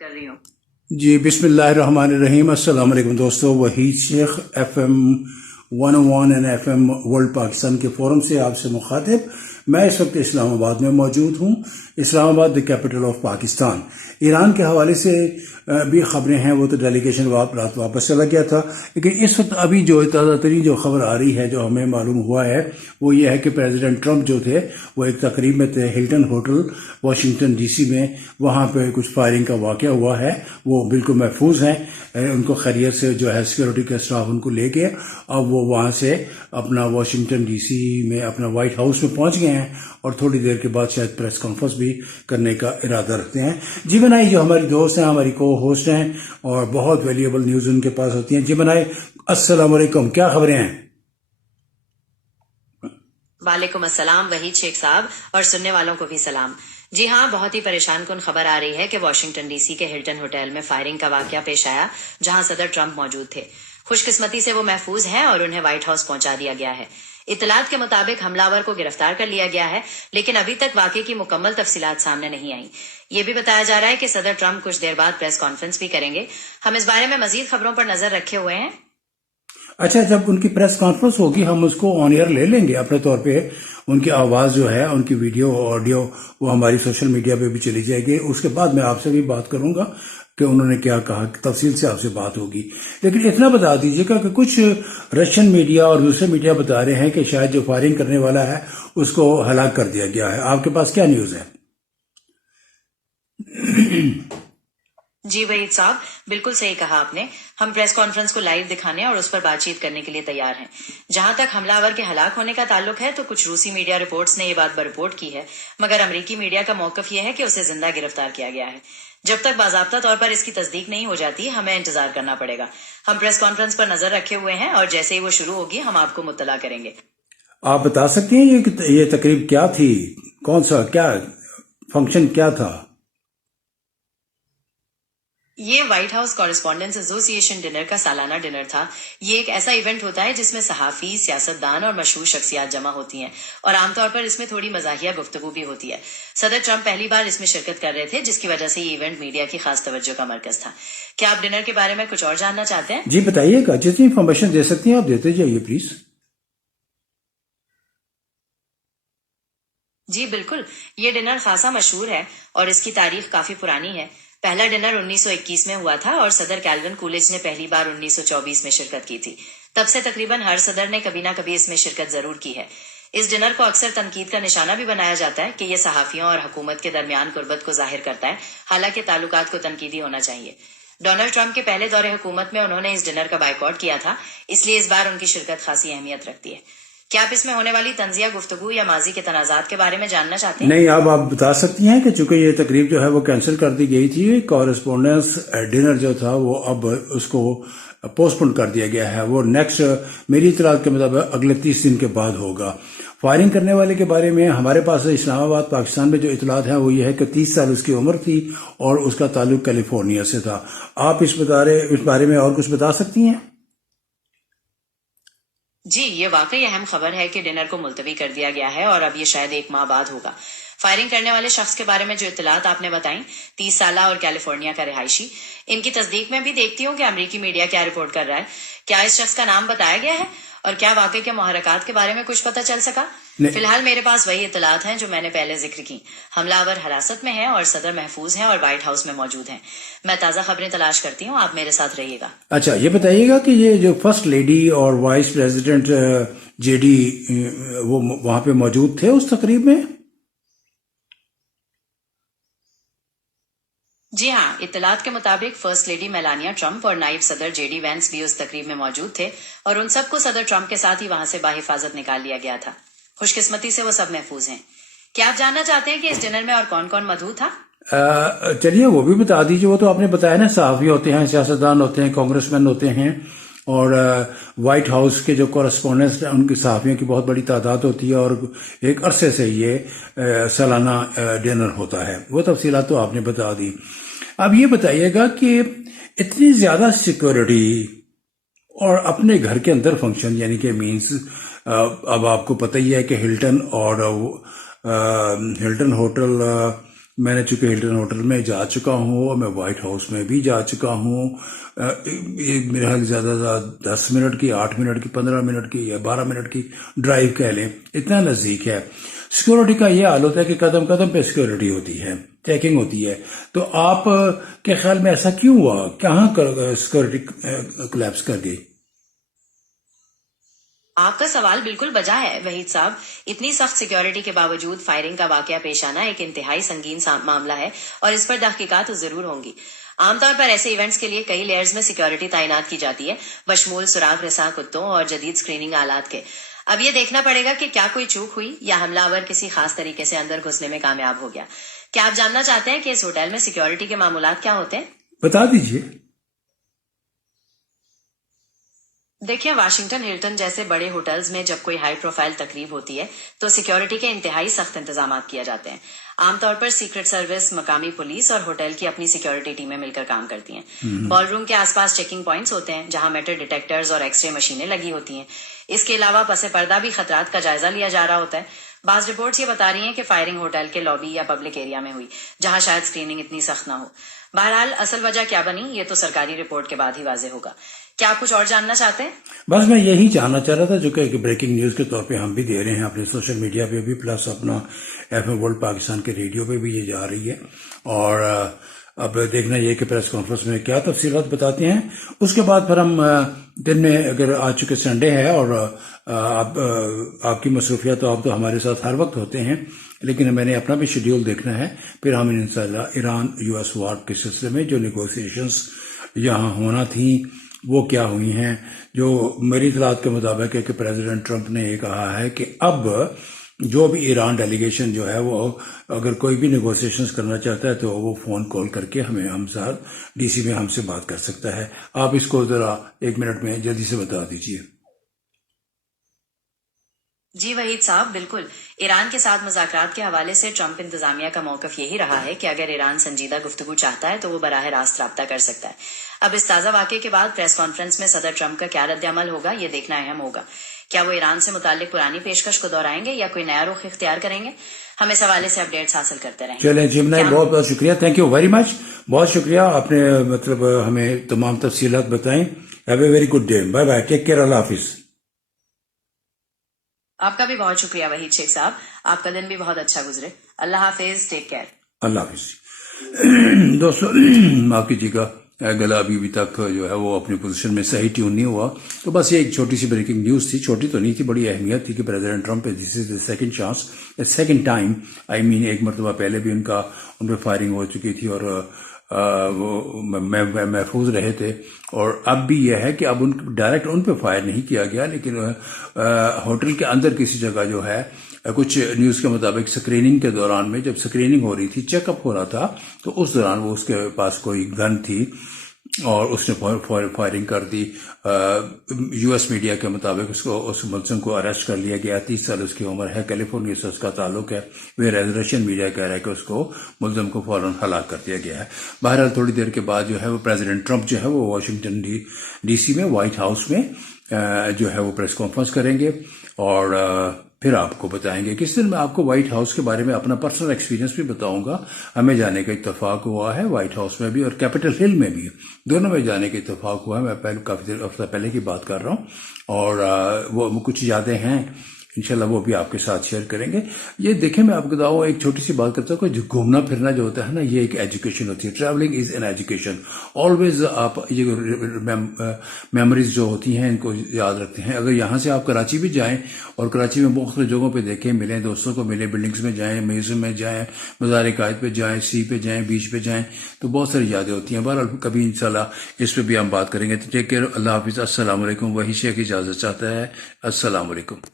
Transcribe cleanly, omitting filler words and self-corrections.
کر رہی ہوں۔ جی بسم اللہ الرحمن الرحیم۔ السلام علیکم دوستو، وحید شیخ FM 101 and FM world Pakistan کے فورم سے آپ سے مخاطب۔ میں اس وقت اسلام آباد میں موجود ہوں۔ اسلام آباد دی کیپٹل آف پاکستان۔ ایران کے حوالے سے بھی خبریں ہیں، وہ تو ڈیلیگیشن رات واپس چلا گیا تھا، لیکن اس وقت ابھی جو تازہ ترین جو خبر آ رہی ہے، جو ہمیں معلوم ہوا ہے، وہ یہ ہے کہ پریزیڈنٹ ٹرمپ جو تھے وہ ایک تقریب میں تھے ہلٹن ہوٹل واشنگٹن DC میں۔ وہاں پہ کچھ فائرنگ کا واقعہ ہوا ہے، وہ بالکل محفوظ ہیں، ان کو خیریت سے جو ہے سیکورٹی کا اسٹاف ان کو لے گیا۔ اب وہ وہاں سے اپنا واشنگٹن DC میں اپنا وائٹ ہاؤس میں پہنچ گئے ہیں اور تھوڑی دیر کے بعد شاید پریس کانفرنس بھی کرنے کا ارادہ رکھتے ہیں۔ جی بنائی جو ہماری دوست ہیں، ہماری کو ہوسٹ ہیں اور بہت ویلیبل نیوز ان کے پاس ہوتی ہیں۔ جی بنائی السلام علیکم، کیا خبریں ہیں؟ وعلیکم السلام وحید شیخ صاحب، اور سننے والوں کو بھی سلام۔ جی ہاں، بہت ہی پریشان کن خبر آ رہی ہے کہ واشنگٹن DC کے ہلٹن ہوٹل میں فائرنگ کا واقعہ پیش آیا، جہاں صدر ٹرمپ موجود تھے۔ خوش قسمتی سے وہ محفوظ ہیں اور انہیں وائٹ ہاؤس پہنچا دیا گیا ہے۔ اطلاعات کے مطابق حملہ آور کو گرفتار کر لیا گیا ہے، لیکن ابھی تک واقعے کی مکمل تفصیلات سامنے نہیں آئیں۔ یہ بھی بتایا جا رہا ہے کہ صدر ٹرمپ کچھ دیر بعد پریس کانفرنس بھی کریں گے۔ ہم اس بارے میں مزید خبروں پر نظر رکھے ہوئے ہیں۔ اچھا، جب ان کی پریس کانفرنس ہوگی ہم اس کو آن ایئر لے لیں گے اپنے طور پہ۔ ان کی آواز جو ہے، ان کی ویڈیو آڈیو، وہ ہماری سوشل میڈیا پہ بھی چلی جائے گی۔ اس کے بعد میں آپ سے بھی بات کروں گا کہ انہوں نے کیا کہا، تفصیل سے آپ سے بات ہوگی۔ لیکن اتنا بتا دیجیے گا کہ کچھ رشین میڈیا اور دوسرے میڈیا بتا رہے ہیں کہ شاید جو فائرنگ کرنے والا ہے اس کو ہلاک کر دیا گیا ہے۔ آپ کے پاس کیا نیوز ہے؟ جی وحید صاحب، بالکل صحیح کہا آپ نے۔ ہم پریس کانفرنس کو لائیو دکھانے اور اس پر بات چیت کرنے کے لیے تیار ہیں۔ جہاں تک حملہ آور کے ہلاک ہونے کا تعلق ہے تو کچھ روسی میڈیا رپورٹس نے یہ بات رپورٹ کی ہے، مگر امریکی میڈیا کا موقف یہ ہے کہ اسے زندہ گرفتار کیا گیا ہے۔ جب تک باضابطہ طور پر اس کی تصدیق نہیں ہو جاتی، ہمیں انتظار کرنا پڑے گا۔ ہم پریس کانفرنس پر نظر رکھے ہوئے ہیں اور جیسے ہی وہ شروع ہوگی ہم آپ کو مطلع کریں گے۔ آپ بتا سکتے ہیں یہ تقریب کیا تھی؟ کون سا کیا فنکشن کیا تھا؟ یہ وائٹ ہاؤس کورسپونڈنٹس ایسوسی ایشن ڈنر کا سالانہ ڈنر تھا۔ یہ ایک ایسا ایونٹ ہوتا ہے جس میں صحافی، سیاستدان اور مشہور شخصیات جمع ہوتی ہیں، اور عام طور پر اس میں تھوڑی مزاحیہ گفتگو بھی ہوتی ہے۔ صدر ٹرمپ پہلی بار اس میں شرکت کر رہے تھے، جس کی وجہ سے یہ ایونٹ میڈیا کی خاص توجہ کا مرکز تھا۔ کیا آپ ڈنر کے بارے میں کچھ اور جاننا چاہتے ہیں؟ جی بتائیے گا، جتنی انفارمیشن دے سکتی ہیں آپ دیتے جائیے پلیز۔ جی بالکل، یہ ڈنر خاصا مشہور ہے اور اس کی تاریخ کافی پرانی ہے۔ پہلا ڈنر 1921 میں ہوا تھا اور صدر کیلون کولج نے پہلی بار 1924 میں شرکت کی تھی۔ تب سے تقریباً ہر صدر نے کبھی نہ کبھی اس میں شرکت ضرور کی ہے۔ اس ڈنر کو اکثر تنقید کا نشانہ بھی بنایا جاتا ہے کہ یہ صحافیوں اور حکومت کے درمیان قربت کو ظاہر کرتا ہے، حالانکہ تعلقات کو تنقیدی ہونا چاہیے۔ ڈونلڈ ٹرمپ کے پہلے دور حکومت میں انہوں نے اس ڈنر کا بائیکاٹ کیا تھا، اس لیے اس بار ان کی شرکت خاصی اہمیت رکھتی ہے۔ کیا آپ اس میں ہونے والی طنزیہ گفتگو یا ماضی کے تنازعات کے بارے میں جاننا چاہتے ہیں؟ نہیں، آپ بتا سکتی ہیں کہ چونکہ یہ تقریب جو ہے وہ کینسل کر دی گئی تھی، کورسپونڈنس ڈنر جو تھا وہ اب اس کو پوسٹ پون کر دیا گیا ہے۔ وہ نیکسٹ میری اطلاعات کے مطابق اگلے 30 دن کے بعد ہوگا۔ فائرنگ کرنے والے کے بارے میں ہمارے پاس اسلام آباد پاکستان میں جو اطلاعات ہیں وہ یہ ہے کہ 30 سال اس کی عمر تھی اور اس کا تعلق کیلیفورنیا سے تھا۔ آپ اس بارے میں اور کچھ بتا سکتی ہیں؟ جی، یہ واقعی اہم خبر ہے کہ ڈنر کو ملتوی کر دیا گیا ہے اور اب یہ شاید 1 ماہ بعد ہوگا۔ فائرنگ کرنے والے شخص کے بارے میں جو اطلاعات آپ نے بتائیں، 30 سالہ اور کیلیفورنیا کا رہائشی، ان کی تصدیق میں بھی دیکھتی ہوں کہ امریکی میڈیا کیا رپورٹ کر رہا ہے۔ کیا اس شخص کا نام بتایا گیا ہے اور کیا واقعے کے محرکات کے بارے میں کچھ پتہ چل سکا؟ فی الحال میرے پاس وہی اطلاعات ہیں جو میں نے پہلے ذکر کی۔ حملہ آور حراست میں ہے اور صدر محفوظ ہیں اور وائٹ ہاؤس میں موجود ہیں۔ میں تازہ خبریں تلاش کرتی ہوں، آپ میرے ساتھ رہیے گا۔ اچھا، یہ بتائیے گا کہ یہ جو فرسٹ لیڈی اور وائس پریزیڈنٹ JD وہ وہاں پہ موجود تھے اس تقریب میں؟ جی ہاں، اطلاعات کے مطابق فرسٹ لیڈی میلانیا ٹرمپ اور نائب صدر JD وینس بھی اس تقریب میں موجود تھے اور ان سب کو صدر ٹرمپ کے ساتھ ہی وہاں سے باحفاظت نکال لیا گیا تھا۔ خوش قسمتی سے وہ سب محفوظ ہیں۔ کیا آپ جاننا چاہتے ہیں کہ اس ڈنر میں اور کون کون مدعو تھا؟ چلیے وہ بھی بتا دیجیے۔ وہ تو آپ نے بتایا نا، صحافی ہوتے ہیں، سیاستدان ہوتے ہیں، کانگریس مین ہوتے ہیں، اور وائٹ ہاؤس کے جو کورسپونڈنٹس ان کی صحافیوں کی بہت بڑی تعداد ہوتی ہے اور ایک عرصے سے یہ سالانہ ڈنر ہوتا ہے۔ وہ تفصیلات تو آپ نے بتا دی۔ اب یہ بتائیے گا کہ اتنی زیادہ سیکورٹی اور اپنے گھر کے اندر فنکشن، یعنی کہ مینز اب آپ کو پتہ ہی ہے کہ ہلٹن اور ہلٹن ہوٹل میں نے چونکہ ہلٹن ہوٹل میں جا چکا ہوں اور میں وائٹ ہاؤس میں بھی جا چکا ہوں. میرے خیال زیادہ زیادہ 10 منٹ کی، 8 منٹ کی، 15 منٹ کی یا 12 منٹ کی ڈرائیو کہہ لیں، اتنا نزدیک ہے. سیکورٹی کا یہ حال ہوتا ہے کہ قدم قدم پہ سیکورٹی ہوتی ہے، چیکنگ ہوتی ہے. تو آپ کے خیال میں ایسا کیوں ہوا؟ کہاں سیکورٹی کلیپس کر گئی؟ آپ کا سوال بالکل بجا ہے وحید صاحب. اتنی سخت سیکیورٹی کے باوجود فائرنگ کا واقعہ پیش آنا ایک انتہائی سنگین معاملہ ہے اور اس پر تحقیقات ضرور ہوں گی. عام طور پر ایسے ایونٹس کے لیے کئی لیئرز میں سیکیورٹی تعینات کی جاتی ہے، بشمول سراغ رساں کتوں اور جدید سکریننگ آلات کے. اب یہ دیکھنا پڑے گا کہ کیا کوئی چوک ہوئی یا حملہ آور کسی خاص طریقے سے اندر گھسنے میں کامیاب ہو گیا. کیا آپ جاننا چاہتے ہیں کہ اس ہوٹل میں سیکیورٹی کے معاملات کیا ہوتے ہیں؟ بتا دیجیے. دیکھیں، واشنگٹن ہلٹن جیسے بڑے ہوٹلز میں جب کوئی ہائی پروفائل تقریب ہوتی ہے تو سیکیورٹی کے انتہائی سخت انتظامات کیے جاتے ہیں. عام طور پر سیکرٹ سروس، مقامی پولیس اور ہوٹل کی اپنی سیکیورٹی ٹیمیں مل کر کام کرتی ہیں. بال روم کے آس پاس چیکنگ پوائنٹس ہوتے ہیں جہاں میٹل ڈیٹیکٹرز اور ایکس رے مشینیں لگی ہوتی ہیں. اس کے علاوہ پس پردہ بھی خطرات کا جائزہ لیا جا رہا ہوتا ہے. بعض رپورٹس یہ بتا رہی ہیں کہ فائرنگ ہوٹل کے لابی یا پبلک ایریا میں ہوئی جہاں شاید اسکریننگ اتنی سخت نہ ہو. بہرحال اصل وجہ کیا بنی یہ تو سرکاری رپورٹ کے بعد ہی واضح ہوگا. کیا آپ کچھ اور جاننا چاہتے ہیں؟ بس میں یہی جاننا چاہ رہا تھا، جو کہ بریکنگ نیوز کے طور پہ ہم بھی دے رہے ہیں اپنے سوشل میڈیا پہ بھی، پلس اپنا FM ورلڈ پاکستان کے ریڈیو پہ بھی یہ جا رہی ہے. اور اب دیکھنا یہ کہ پریس کانفرنس میں کیا تفصیلات بتاتے ہیں. اس کے بعد پھر ہم دن میں، اگر آج چونکہ سنڈے ہے اور آپ کی مصروفیات تو آپ تو ہمارے ساتھ ہر وقت ہوتے ہیں، لیکن میں نے اپنا بھی شیڈیول دیکھنا ہے. پھر ہم انشاءاللہ ایران US وار کے سلسلے میں جو نیگوسیشنز یہاں ہونا تھیں وہ کیا ہوئی ہیں. جو میری اطلاعات کے مطابق ہے کہ پریزیڈنٹ ٹرمپ نے یہ کہا ہے کہ اب جو بھی ایران ڈیلیگیشن جو ہے وہ اگر کوئی بھی نیگوسیشنز کرنا چاہتا ہے تو وہ فون کال کر کے ہم ساتھ DC میں ہم سے بات کر سکتا ہے. آپ اس کو ذرا 1 منٹ میں جلدی سے بتا دیجیے. جی وحید صاحب، بالکل. ایران کے ساتھ مذاکرات کے حوالے سے ٹرمپ انتظامیہ کا موقف یہی رہا ہے کہ اگر ایران سنجیدہ گفتگو چاہتا ہے تو وہ براہ راست رابطہ کر سکتا ہے. اب اس تازہ واقعے کے بعد پریس کانفرنس میں صدر ٹرمپ کا کیا رد عمل ہوگا یہ دیکھنا اہم ہوگا. کیا وہ ایران سے متعلق پرانی پیشکش کو دہرائیں گے یا کوئی نیا رخ اختیار کریں گے؟ ہم اس حوالے سے اپڈیٹس حاصل کرتے رہیں. چلیں جی، بہت بہت شکریہ. Thank you very much. بہت شکریہ، آپ نے ہمیں تمام تفصیلات بتائیں. Have a very good day. Bye bye, take care. اللہ حافظ. آپ کا بھی بہت شکریہ وحید شیخ صاحب. آپ کا دن بھی بہت اچھا گزرے. اللہ حافظ. ٹیک کیئر. اللہ حافظ. دوستو معاف کیجیے گا، گلا ابھی تک جو ہے وہ اپنی پوزیشن میں صحیح ٹیون نہیں ہوا. تو بس یہ ایک چھوٹی سی بریکنگ نیوز تھی. چھوٹی تو نہیں تھی، بڑی اہمیت تھی کہ president Trump this is the second chance, second time. ایک مرتبہ پہلے بھی ان پہ فائرنگ ہو چکی تھی اور وہ محفوظ رہے تھے. اور اب بھی یہ ہے کہ اب ڈائریکٹ ان پہ فائر نہیں کیا گیا، لیکن ہوٹل کے اندر کسی جگہ جو ہے کچھ نیوز کے مطابق سکریننگ کے دوران میں، جب سکریننگ ہو رہی تھی، چیک اپ ہو رہا تھا، تو اس دوران وہ اس کے پاس کوئی گن تھی اور اس نے فائرنگ کر دی. US میڈیا کے مطابق اس ملزم کو اریسٹ کر لیا گیا. 30 سال اس کی عمر ہے، کیلیفورنیا سے اس کا تعلق ہے. رشین میڈیا کہہ رہا ہے کہ اس کو ملزم کو فوراً ہلاک کر دیا گیا ہے. بہرحال تھوڑی دیر کے بعد جو ہے وہ پریزیڈنٹ ٹرمپ جو ہے وہ واشنگٹن DC میں وائٹ ہاؤس میں جو ہے وہ پریس کانفرنس کریں گے اور پھر آپ کو بتائیں گے. کس دن میں آپ کو وائٹ ہاؤس کے بارے میں اپنا پرسنل ایکسپیرینس بھی بتاؤں گا. ہمیں جانے کا اتفاق ہوا ہے وائٹ ہاؤس میں بھی اور کیپٹل ہل میں بھی، دونوں میں جانے کا اتفاق ہوا ہے. میں کافی ہفتہ پہلے کی بات کر رہا ہوں اور وہ کچھ یادیں ہیں، انشاءاللہ وہ بھی آپ کے ساتھ شیئر کریں گے. یہ دیکھیں، میں آپ کو بتاؤں ایک چھوٹی سی بات کرتا ہوں کہ گھومنا پھرنا جو ہوتا ہے نا، یہ ایک ایجوکیشن ہوتی ہے. Travelling is an education. Always آپ یہ میموریز جو ہوتی ہیں ان کو یاد رکھتے ہیں. اگر یہاں سے آپ کراچی بھی جائیں اور کراچی میں مختلف جگہوں پہ دیکھیں، ملیں دوستوں کو، ملیں بلڈنگز میں جائیں، میوزیم میں جائیں، مزار قائد پہ جائیں، سی پہ جائیں، بیچ پہ جائیں، تو بہت ساری یادیں ہوتی ہیں. بہرحال کبھی انشاءاللہ اس پہ بھی ہم بات کریں گے. تو ٹیک کیئر. اللہ حافظ. السلام علیکم. وحید شیخ اجازت چاہتا ہے. السلام علیکم.